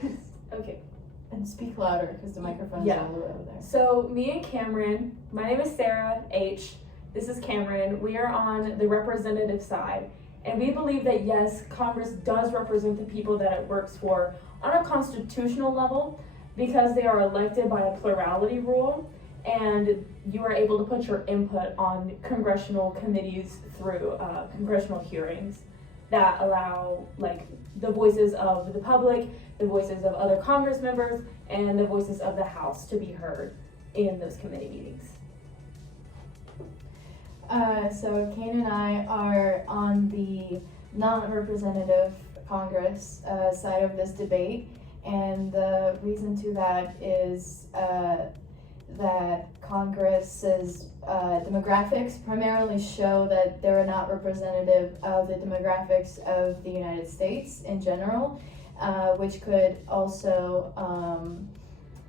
first. Okay. And speak louder because the microphone's Yeah. all the way over there. So me and Cameron, my name is Sarah H. This is Cameron. We are on the representative side. And we believe that yes, Congress does represent the people that it works for on a constitutional level because they are elected by a plurality rule and you are able to put your input on congressional committees through congressional hearings that allow like the voices of the public, the voices of other Congress members, and the voices of the House to be heard in those committee meetings. So Kane and I are on the non-representative Congress side of this debate, and the reason to that is that Congress's demographics primarily show that they're not representative of the demographics of the United States in general, which could also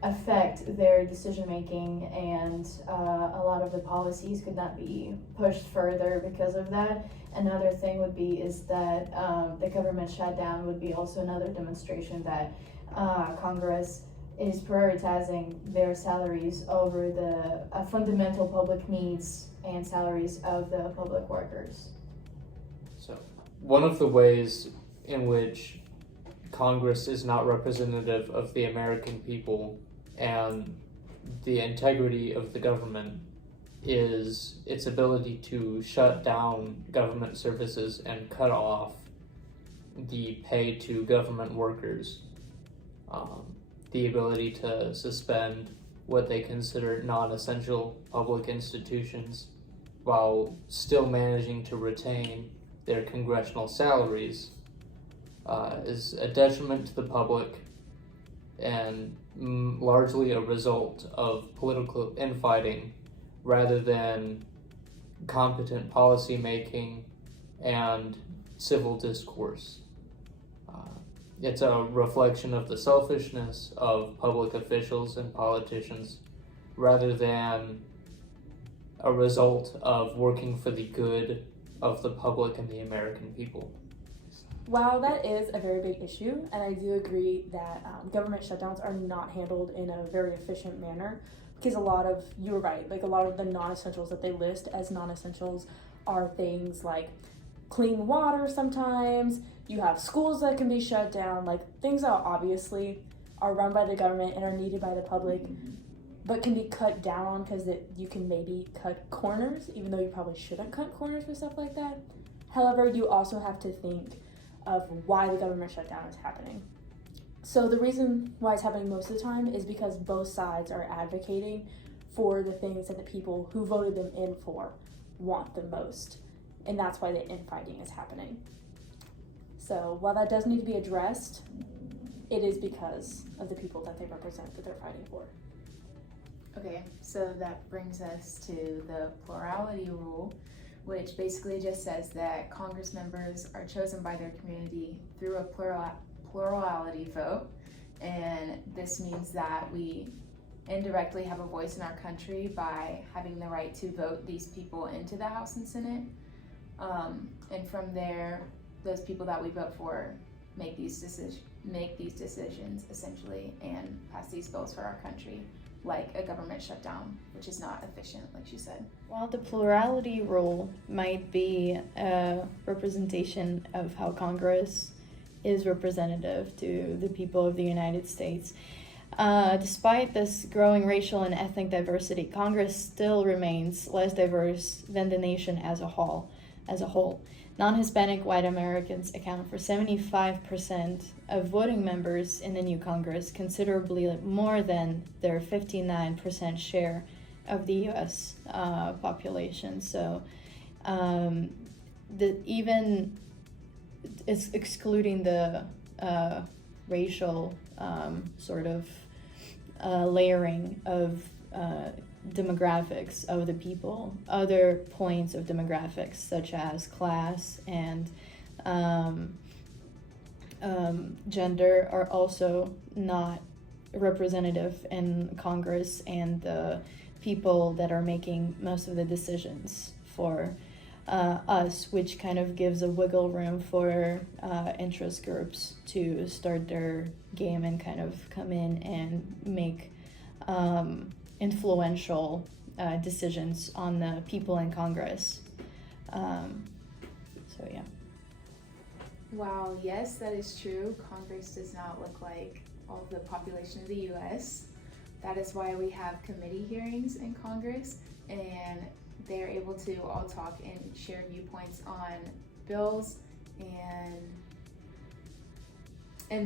affect their decision making, and a lot of the policies could not be pushed further because of that. Another thing would be is that the government shutdown would be also another demonstration that Congress is prioritizing their salaries over the fundamental public needs and salaries of the public workers. So, one of the ways in which Congress is not representative of the American people and the integrity of the government is its ability to shut down government services and cut off the pay to government workers. The ability to suspend what they consider non-essential public institutions while still managing to retain their congressional salaries is a detriment to the public and largely a result of political infighting rather than competent policy making and civil discourse. It's a reflection of the selfishness of public officials and politicians rather than a result of working for the good of the public and the American people. While that is a very big issue, and I do agree that government shutdowns are not handled in a very efficient manner, because you were right, like a lot of the non-essentials that they list as non-essentials are things like clean water sometimes, you have schools that can be shut down, like things that obviously are run by the government and are needed by the public, but can be cut down on because you can maybe cut corners, even though you probably shouldn't cut corners with stuff like that. However, you also have to think of why the government shutdown is happening. So the reason why it's happening most of the time is because both sides are advocating for the things that the people who voted them in for want the most. And that's why the infighting is happening. So while that does need to be addressed, it is because of the people that they represent that they're fighting for. Okay, so that brings us to the plurality rule, which basically just says that Congress members are chosen by their community through a plurality vote, and this means that we indirectly have a voice in our country by having the right to vote these people into the House and Senate, and from there, those people that we vote for make these decisions essentially and pass these bills for our country, like a government shutdown, which is not efficient, like she said. While the plurality rule might be a representation of how Congress is representative to the people of the United States, despite this growing racial and ethnic diversity, Congress still remains less diverse than the nation as a whole. Non-Hispanic white Americans account for 75% of voting members in the new Congress, considerably more than their 59% share of the U.S. Population. So, it's excluding the racial sort of layering of demographics of the people. Other points of demographics such as class and gender are also not representative in Congress and the people that are making most of the decisions for us, which kind of gives a wiggle room for interest groups to start their game and kind of come in and make influential decisions on the people in Congress. So yeah. While yes, that is true, Congress does not look like all of the population of the U.S. That is why we have committee hearings in Congress, and they're able to all talk and share viewpoints on bills, and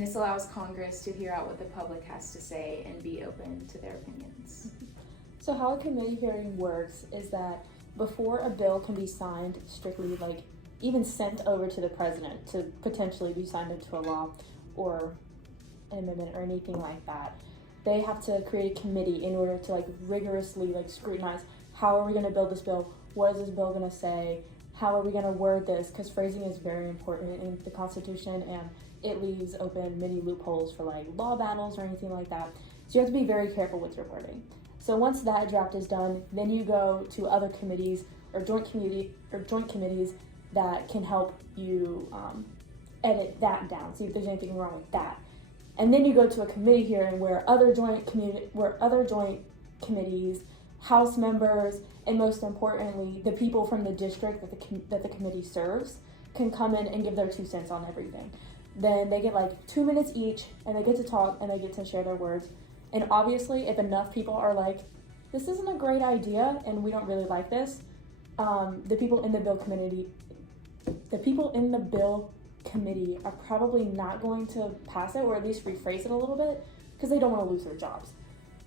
this allows Congress to hear out what the public has to say and be open to their opinions. So how a committee hearing works is that before a bill can be signed, strictly like even sent over to the president to potentially be signed into a law or an amendment or anything like that, they have to create a committee in order to like rigorously like scrutinize how are we going to build this bill, what is this bill going to say, how are we going to word this, because phrasing is very important in the Constitution and it leaves open many loopholes for like law battles or anything like that. So you have to be very careful with your wording. So once that draft is done, then you go to other committees or joint committees that can help you edit that down, see if there's anything wrong with that. And then you go to a committee hearing where other joint committees, House members, and most importantly, the people from the district that the committee serves can come in and give their 2 cents on everything. Then they get like 2 minutes each, and they get to talk and they get to share their words. And obviously, if enough people are like, this isn't a great idea and we don't really like this, the people in the bill committee are probably not going to pass it, or at least rephrase it a little bit, because they don't want to lose their jobs.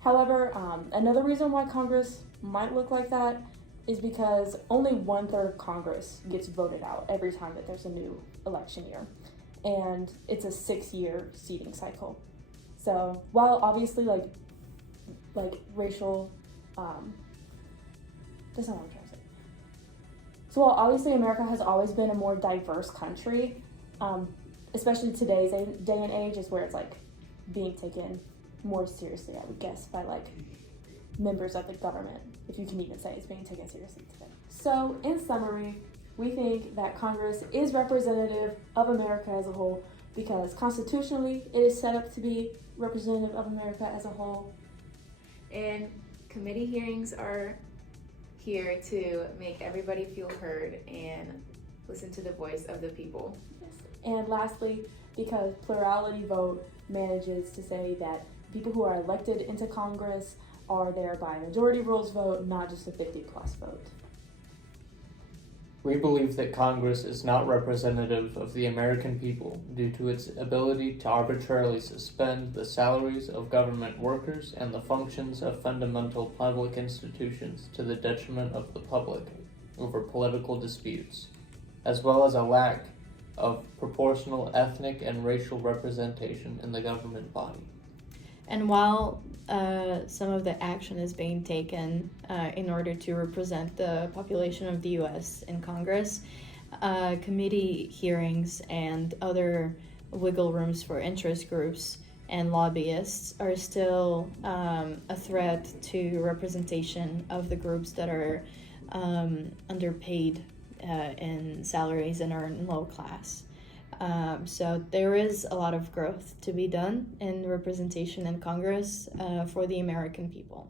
However, another reason why Congress might look like that is because only 1/3 of Congress gets voted out every time that there's a new election year. And it's a 6-year seating cycle. So while obviously like racial, that's not what I'm trying to say. So while obviously America has always been a more diverse country, especially today's day and age is where it's like being taken more seriously, I would guess, by like members of the government, if you can even say it's being taken seriously today. So in summary, we think that Congress is representative of America as a whole because constitutionally it is set up to be representative of America as a whole. And committee hearings are here to make everybody feel heard and listen to the voice of the people. And lastly, because plurality vote manages to say that people who are elected into Congress are there by majority rules vote, not just a 50+ vote. We believe that Congress is not representative of the American people due to its ability to arbitrarily suspend the salaries of government workers and the functions of fundamental public institutions to the detriment of the public over political disputes, as well as a lack of proportional ethnic and racial representation in the government body. And while some of the action is being taken in order to represent the population of the U.S. in Congress, committee hearings and other wiggle rooms for interest groups and lobbyists are still a threat to representation of the groups that are underpaid in salaries and are in low class. So there is a lot of growth to be done in representation in Congress for the American people.